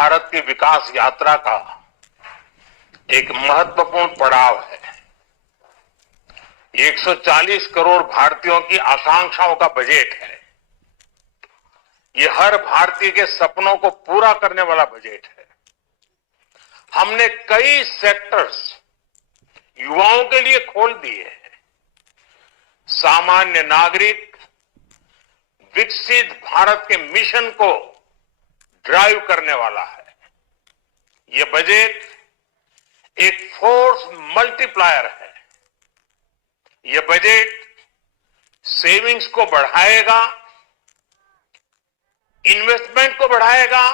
भारत की विकास यात्रा का एक महत्वपूर्ण पड़ाव है। 140 करोड़ भारतीयों की आकांक्षाओं का बजट है। ये हर भारतीय के सपनों को पूरा करने वाला बजट है। हमने कई सेक्टर्स युवाओं के लिए खोल दिए हैं। सामान्य नागरिक विकसित भारत के मिशन को ड्राइव करने वाला है। ये बजट एक फोर्स मल्टीप्लायर है। ये बजट सेविंग्स को बढ़ाएगा, इन्वेस्टमेंट को बढ़ाएगा,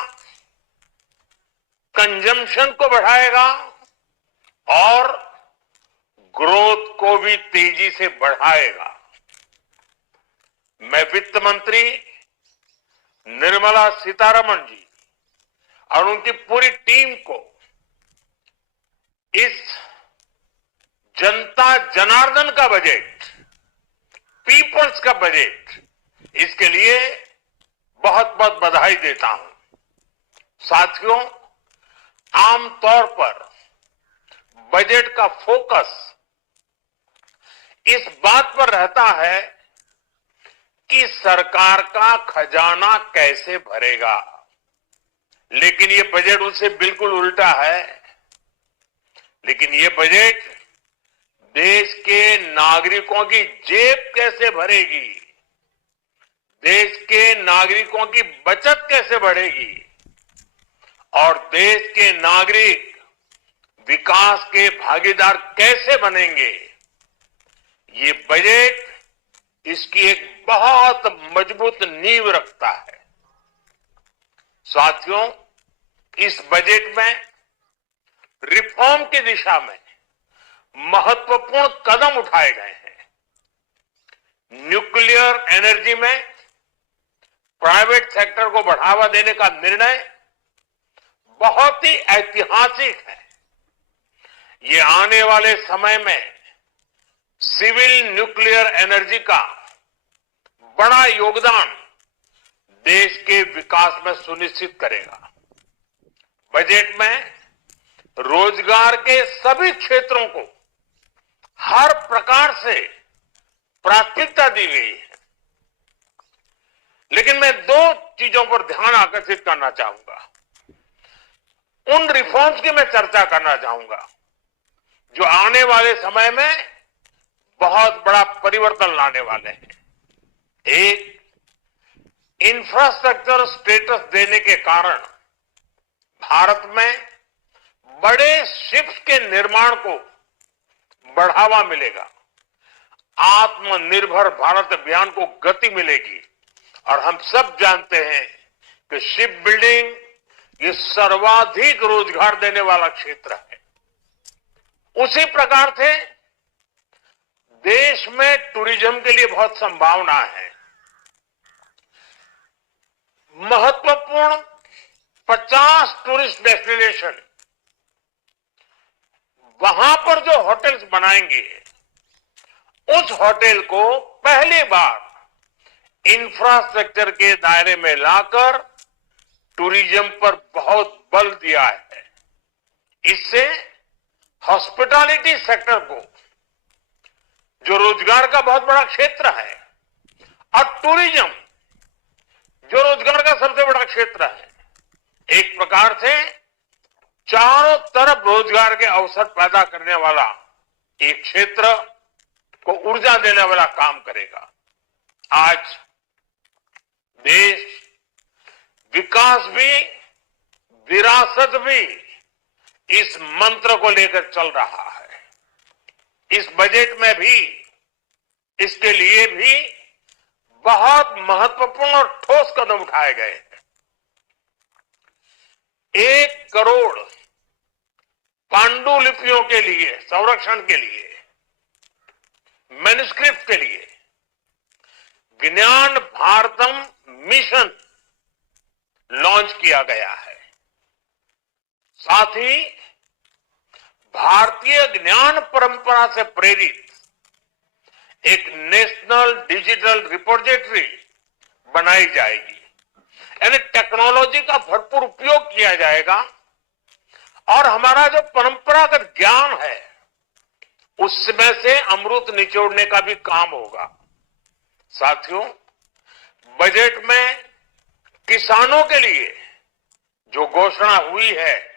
कंजम्पशन को बढ़ाएगा और ग्रोथ को भी तेजी से बढ़ाएगा। मैं वित्त मंत्री निर्मला सीतारमण जी और उनकी पूरी टीम को इस जनता जनार्दन का बजट, पीपल्स का बजट, इसके लिए बहुत बहुत बधाई देता हूं। साथियों, आमतौर पर बजट का फोकस इस बात पर रहता है कि सरकार का खजाना कैसे भरेगा, लेकिन ये बजट उससे बिल्कुल उल्टा है। लेकिन ये बजट देश के नागरिकों की जेब कैसे भरेगी, देश के नागरिकों की बचत कैसे बढ़ेगी और देश के नागरिक विकास के भागीदार कैसे बनेंगे, ये बजट इसकी एक बहुत मजबूत नींव रखता है। साथियों, इस बजट में रिफॉर्म की दिशा में महत्वपूर्ण कदम उठाए गए हैं। न्यूक्लियर एनर्जी में प्राइवेट सेक्टर को बढ़ावा देने का निर्णय बहुत ही ऐतिहासिक है। ये आने वाले समय में सिविल न्यूक्लियर एनर्जी का बड़ा योगदान देश के विकास में सुनिश्चित करेगा। बजट में रोजगार के सभी क्षेत्रों को हर प्रकार से प्राथमिकता दी गई है। लेकिन मैं दो चीजों पर ध्यान आकर्षित करना चाहूंगा। उन रिफॉर्म्स की मैं चर्चा करना चाहूंगा जो आने वाले समय में बहुत बड़ा परिवर्तन लाने वाले हैं। एक, इंफ्रास्ट्रक्चर स्टेटस देने के कारण भारत में बड़े शिप्स के निर्माण को बढ़ावा मिलेगा। आत्मनिर्भर भारत अभियान को गति मिलेगी और हम सब जानते हैं कि शिप बिल्डिंग ये सर्वाधिक रोजगार देने वाला क्षेत्र है। उसी प्रकार से देश में टूरिज्म के लिए बहुत संभावना है। महत्वपूर्ण 50 टूरिस्ट डेस्टिनेशन, वहां पर जो होटल्स बनाएंगे, उस होटल को पहली बार इंफ्रास्ट्रक्चर के दायरे में लाकर टूरिज्म पर बहुत बल दिया है। इससे हॉस्पिटैलिटी सेक्टर को, जो रोजगार का बहुत बड़ा क्षेत्र है, और टूरिज्म जो रोजगार का सबसे बड़ा क्षेत्र है, एक प्रकार से चारों तरफ रोजगार के अवसर पैदा करने वाला एक क्षेत्र को ऊर्जा देने वाला काम करेगा। आज देश विकास भी, विरासत भी इस मंत्र को लेकर चल रहा है। इस बजट में भी इसके लिए भी बहुत महत्वपूर्ण और ठोस कदम उठाए गए हैं। 1 करोड़ पांडुलिपियों के लिए संरक्षण के लिए, मैन्युस्क्रिप्ट के लिए ज्ञान भारतम मिशन लॉन्च किया गया है। साथ ही भारतीय ज्ञान परंपरा से प्रेरित एक नेशनल डिजिटल रिपोजिटरी बनाई जाएगी। यानी टेक्नोलॉजी का भरपूर उपयोग किया जाएगा और हमारा जो परंपरागत ज्ञान है उसमें से अमृत निचोड़ने का भी काम होगा। साथियों, बजट में किसानों के लिए जो घोषणा हुई है